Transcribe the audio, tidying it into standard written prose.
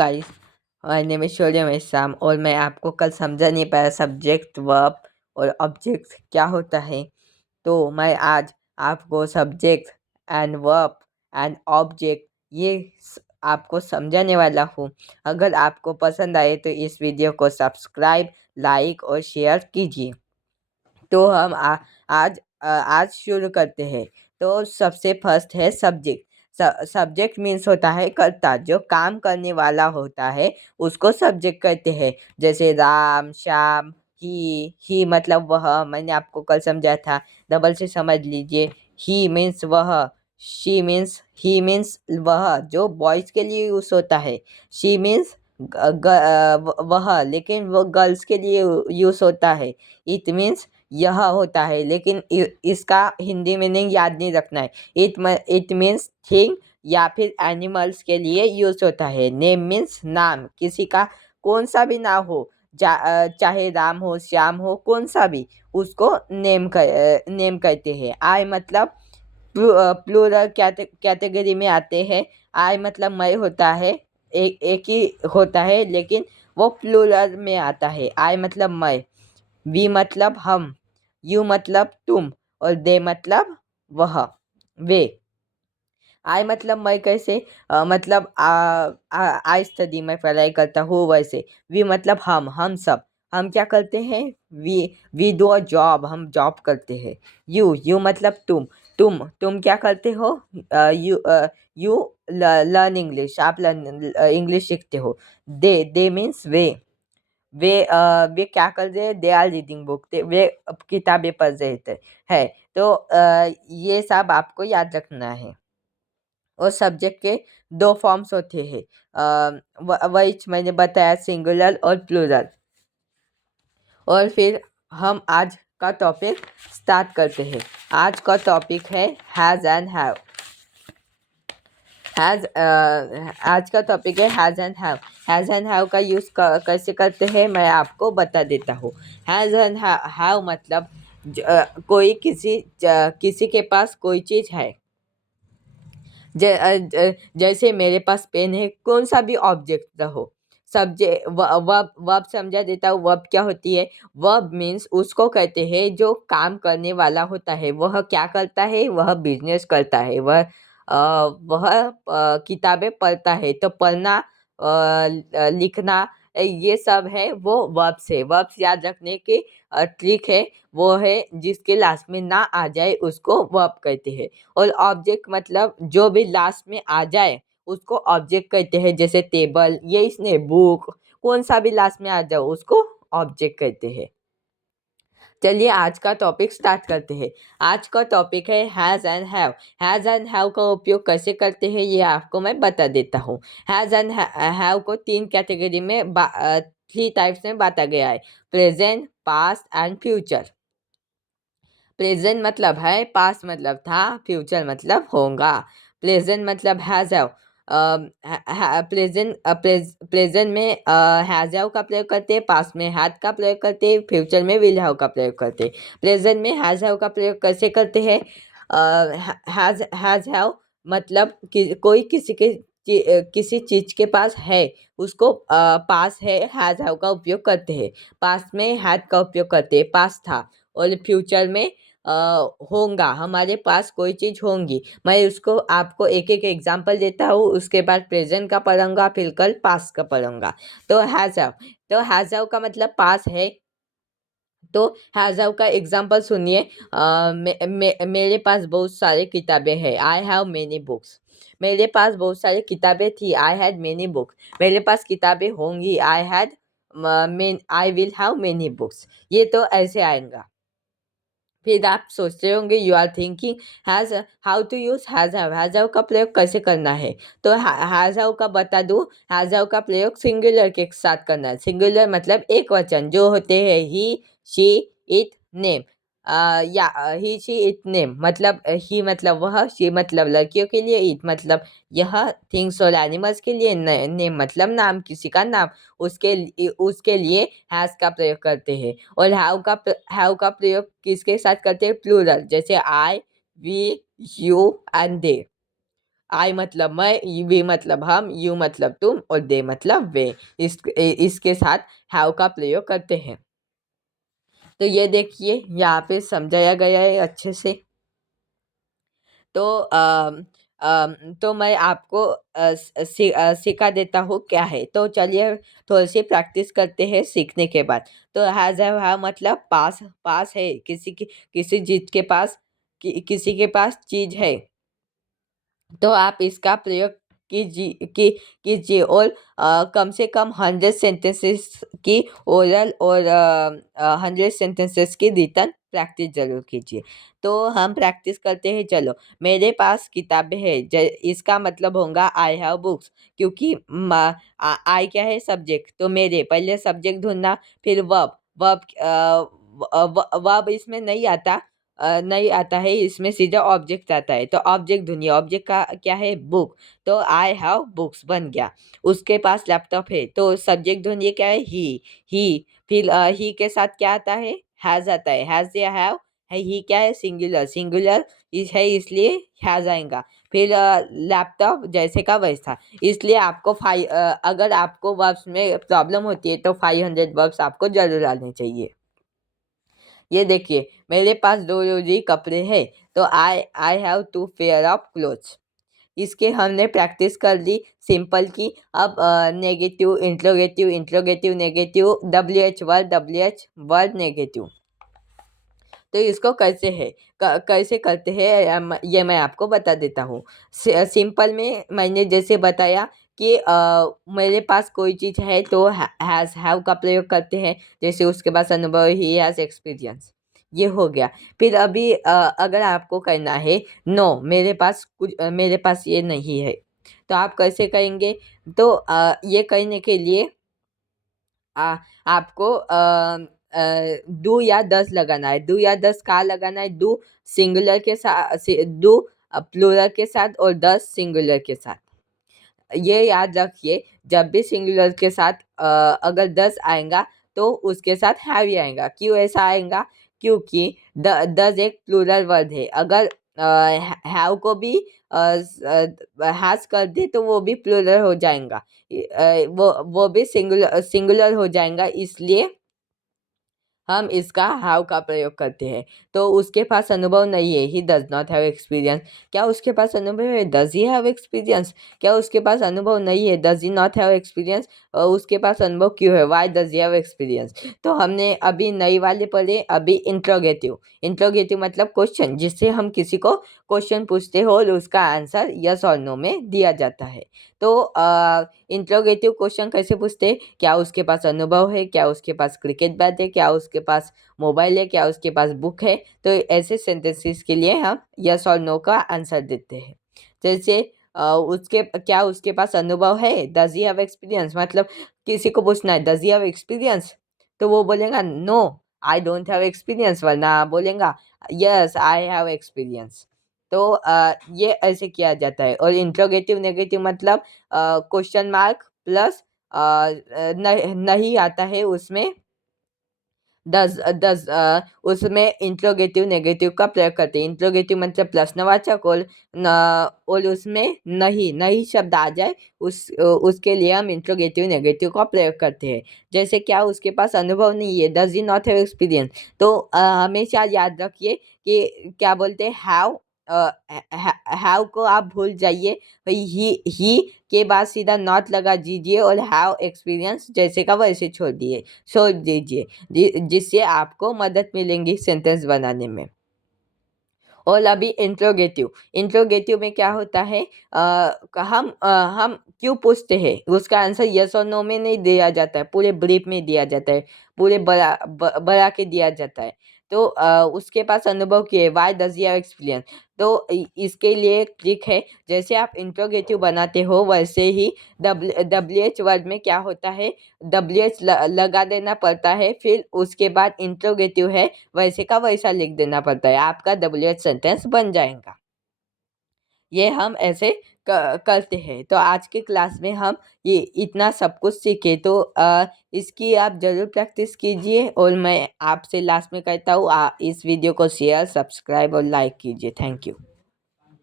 Guys, my name is शौर्य मेहसाम और मैं आपको कल समझा नहीं पाया सब्जेक्ट वर्ब और ऑब्जेक्ट क्या होता है। तो मैं आज आपको subject and verb and object आपको समझाने वाला हूँ। अगर आपको पसंद आए तो इस वीडियो को सब्सक्राइब, लाइक और शेयर कीजिए। तो हम आज शुरू करते हैं। तो सबसे फर्स्ट है सब्जेक्ट। सब्जेक्ट मीन्स होता है कर्ता, जो काम करने वाला होता है उसको सब्जेक्ट कहते हैं। जैसे राम, श्याम, ही मतलब वह, मैंने आपको कल समझाया था, डबल से समझ लीजिए। ही मीन्स वह, शी मीन्स ही मीन्स वह, जो बॉयज़ के लिए यूज़ होता है। शी मीन्स वह, लेकिन वो गर्ल्स के लिए यूज़ होता है। इट मीन्स यह होता है, लेकिन इसका हिंदी मीनिंग याद नहीं रखना है। इट मीन्स थिंग या फिर एनिमल्स के लिए यूज होता है। नेम मीन्स नाम, किसी का कौन सा भी नाम हो, चाहे राम हो, श्याम हो, कौन सा भी, उसको नेम कहते हैं। आई मतलब प्लूरल कैटेगरी में आते हैं। आई मतलब मैं होता है, एक ही होता है, लेकिन वो प्लूरल में आता है। आई मतलब मैं, वी मतलब हम, यू मतलब तुम और दे मतलब वह, वे। आई मतलब मैं कैसे, मतलब आई स्टडी, मैं पढ़ाई करता हूँ वैसे। वी मतलब हम सब, हम क्या करते हैं, वी डू अ जॉब, हम जॉब करते हैं। यू मतलब तुम क्या करते हो, यू लर्न इंग्लिश, आप इंग्लिश सीखते हो। दे मीन्स वे क्या कर रहे हैं, दे आर रीडिंग बुक, वे किताबें पढ़ रहे थे है। तो ये सब आपको याद रखना है। और सब्जेक्ट के दो फॉर्म्स होते हैं, वही मैंने बताया, सिंगुलर और प्लूरल। और फिर हम आज का टॉपिक स्टार्ट करते हैं। आज का टॉपिक है हैज़ एंड हैव। आज का टॉपिक है has and have. Has and have का यूज़ कैसे करते हैं मैं आपको बता देता हूँ। हैज़ एंड हैव मतलब कोई किसी के पास कोई चीज़ है। जैसे मेरे पास पेन है, कौन सा भी ऑब्जेक्ट रहो। सब्जेक्ट वर्ब समझा देता हूँ। वर्ब क्या होती है, वर्ब मीन्स उसको कहते हैं जो काम करने वाला होता है। वह क्या करता है, वह बिजनेस करता है, वह किताबें पढ़ता है। तो पढ़ना, लिखना, ये सब है वो वर्ब्स है। वर्ब्स याद रखने की ट्रिक है, वो है जिसके लास्ट में ना आ जाए उसको वर्ब कहते हैं। और ऑब्जेक्ट मतलब जो भी लास्ट में आ जाए उसको ऑब्जेक्ट कहते हैं। जैसे टेबल, ये इसने बुक, कौन सा भी लास्ट में आ जाए उसको ऑब्जेक्ट कहते हैं। चलिए आज का टॉपिक स्टार्ट करते हैं। आज का टॉपिक है has and have. Has and have का उपयोग कैसे करते हैं ये आपको मैं बता देता हूँ। हैज़ एंड हैव को तीन कैटेगरी में, 3 टाइप्स में बांटा गया है: present, past and future. Present मतलब है, पास्ट मतलब था, फ्यूचर मतलब होगा। प्रेजेंट मतलब हैज़ हैव। प्रेजेंट में हैज़ हैव का प्रयोग करते हैं, पास्ट में हैड का प्रयोग करते हैं, फ्यूचर में विल हैव का प्रयोग करते हैं। प्रेजेंट में हैज़ हैव का प्रयोग कैसे करते हैं, हैज़ हैव मतलब कोई किसी चीज़ के पास है, उसको पास है, हैज़ हैव का उपयोग करते हैं। पास्ट में हैड का उपयोग करते हैं, पास्ट था। और फ्यूचर में होगा, हमारे पास कोई चीज़ होंगी। मैं उसको आपको एक एक एग्जांपल देता हूँ, उसके बाद प्रेजेंट का पढ़ूंगा, फिर कल पास्ट का पढ़ूंगा। तो हैज़ हैव का मतलब पास है। तो हैज़ हैव का एग्जांपल सुनिए। मेरे पास बहुत सारी किताबें हैं, आई हैव मेनी बुक्स। मेरे पास बहुत सारी किताबें थी, आई हैड मेनी बुक्स। मेरे पास किताबें होंगी, I will have many books. ये तो ऐसे आएगा। फिर आप सोच रहे होंगे, you are thinking has how to use has have का प्रयोग कैसे करना है। तो हैज़ हैव का बता दूँ। हैज़ हैव का प्रयोग सिंगुलर के साथ करना है। सिंगुलर मतलब एक वचन, जो होते हैं ही, शी, इट, नेम। या ही, शी, इट, नेम मतलब ही मतलब वह, शी मतलब लड़कियों के लिए, इट मतलब यह, थिंग्स और एनिमल्स के लिए, नेम मतलब नाम, किसी का नाम। उसके लिए हैज़ का प्रयोग करते हैं। और हैव का प्रयोग किसके साथ करते हैं, प्लूरल, जैसे आई, वी, यू एंड दे। आई मतलब मैं, वी मतलब हम, यू मतलब तुम और दे मतलब वे। इसके साथ हैव का प्रयोग करते हैं। तो ये देखिए यहाँ पे समझाया गया है अच्छे से। तो तो मैं आपको सिखा देता हूँ क्या है। तो चलिए थोड़ी सी प्रैक्टिस करते हैं सीखने के बाद। तो हैज़ हैव मतलब पास पास है, किसी चीज के पास, किसी के पास चीज है, तो आप इसका प्रयोग कीजिए और कम से कम 100 सेंटेंसेस की ओरल और 100 सेंटेंसेस की रिटन प्रैक्टिस जरूर कीजिए। तो हम प्रैक्टिस करते हैं। चलो, मेरे पास किताबें हैं, इसका मतलब होगा आई हैव बुक्स, क्योंकि आई क्या है, सब्जेक्ट। तो मेरे पहले सब्जेक्ट ढूंढना, फिर वर्ब। वर्ब इसमें नहीं आता है, इसमें सीधा ऑब्जेक्ट आता है। तो ऑब्जेक्ट ढूंढिए, ऑब्जेक्ट का क्या है, बुक। तो आई हैव बुक्स बन गया। उसके पास लैपटॉप है, तो सब्जेक्ट ढूंढिए, क्या है, ही। फिर ही के साथ क्या आता है, हैज आता है। हैज या हैव है, ही क्या है, सिंगुलर। सिंगुलर इस है, इसलिए हैज आएगा। फिर लैपटॉप जैसे का वैसा। इसलिए आपको अगर आपको वर्ब्स में प्रॉब्लम होती है तो 500 वर्ब्स आपको जरूर आने चाहिए। ये देखिए, मेरे पास 2 जोड़ी कपड़े हैं, तो I have 2 pair of clothes. इसके हमने प्रैक्टिस कर ली सिंपल की। अब negative, interrogative, interrogative negative, W H word negative. तो इसको कैसे करते हैं, ये मैं आपको बता देता हूँ। सिंपल में मैंने जैसे बताया कि मेरे पास कोई चीज़ है तो हैज़ हैव का प्रयोग करते हैं। जैसे उसके पास अनुभव, ही हैज़ एक्सपीरियंस, ये हो गया। फिर अभी अगर आपको कहना है नो, मेरे पास ये नहीं है, तो आप कैसे कहेंगे। तो ये कहने के लिए आ, आपको दो या दस लगाना है। दो या दस का लगाना है, दो सिंगुलर के साथ, दो प्लूरल के साथ और 10 सिंगुलर के साथ। ये याद रखिए, जब भी सिंगुलर के साथ अगर 10 आएगा तो उसके साथ हैव ही आएगा। क्यों ऐसा आएगा, क्योंकि 10 एक प्लूरल वर्ड है। अगर हैव को भी हैज कर दे तो वो भी प्लूरल हो जाएगा। वो भी सिंगुलर हो जाएगा, इसलिए हम इसका हैव का प्रयोग करते हैं। तो उसके पास अनुभव नहीं है, he does not have experience. क्या उसके पास अनुभव है, डज ही हैव एक्सपीरियंस। क्या उसके पास अनुभव नहीं है, does he not have experience. उसके पास अनुभव क्यों है, why does he have experience. तो हमने अभी नई वाले पढ़े। अभी इंट्रोगेटिव। इंट्रोगेटिव मतलब क्वेश्चन, जिससे हम किसी को क्वेश्चन पूछते हो और उसका आंसर यस और नो में दिया जाता है। तो इंट्रोगेटिव क्वेश्चन कैसे पूछते हैं, क्या उसके पास अनुभव है, क्या उसके पास क्रिकेट बैट है, क्या उसके पास मोबाइल है, क्या उसके पास बुक है। तो ऐसे सेंटेंसेस के लिए हम यस और नो का आंसर देते हैं। जैसे क्या उसके पास अनुभव है, डज ही हैव एक्सपीरियंस। मतलब किसी को पूछना है डज ही हैव एक्सपीरियंस, तो वो बोलेगा no I don't have experience, वरना बोलेगा यस आई हैव एक्सपीरियंस। तो ये ऐसे किया जाता है। और इंट्रोगेटिव नेगेटिव मतलब क्वेश्चन मार्क प्लस नहीं आता है उसमें, उसमें इंट्रोगेटिव नेगेटिव का प्रयोग करते हैं। इंट्रोगेटिव मतलब प्रश्नवाचक, और उसमें नहीं नहीं शब्द आ जाए उसके लिए हम इंट्रोगेटिव नेगेटिव का प्रयोग करते हैं। जैसे क्या उसके पास अनुभव नहीं है, does he not have experience. तो हमेशा याद रखिए कि क्या बोलते हैं, हैव को आप भूल जाइए, ही के बाद सीधा नॉट लगा दीजिए और हैव एक्सपीरियंस जैसे का वैसे छोड़ दीजिए, जिससे आपको मदद मिलेंगी सेंटेंस बनाने में। और अभी इंट्रोगेटिव में क्या होता है, हम क्यों पूछते हैं, उसका आंसर यस और नो में नहीं दिया जाता है, पूरे ब्रीफ में दिया जाता है, पूरे बड़ा के दिया जाता है। तो उसके पास अनुभव किए, why does he have experience. तो इसके लिए एक ट्रिक है, जैसे आप इंट्रोगेटिव बनाते हो वैसे ही डब्ल्यू एच वर्ड में क्या होता है, डब्ल्यू एच लगा देना पड़ता है, फिर उसके बाद इंट्रोगेटिव है वैसे का वैसा लिख देना पड़ता है, आपका डब्ल्यू एच सेंटेंस बन जाएगा। ये हम ऐसे करते हैं। तो आज के क्लास में हम ये इतना सब कुछ सीखे। तो इसकी आप ज़रूर प्रैक्टिस कीजिए और मैं आपसे लास्ट में कहता हूँ, इस वीडियो को शेयर, सब्सक्राइब और लाइक कीजिए। Thank you.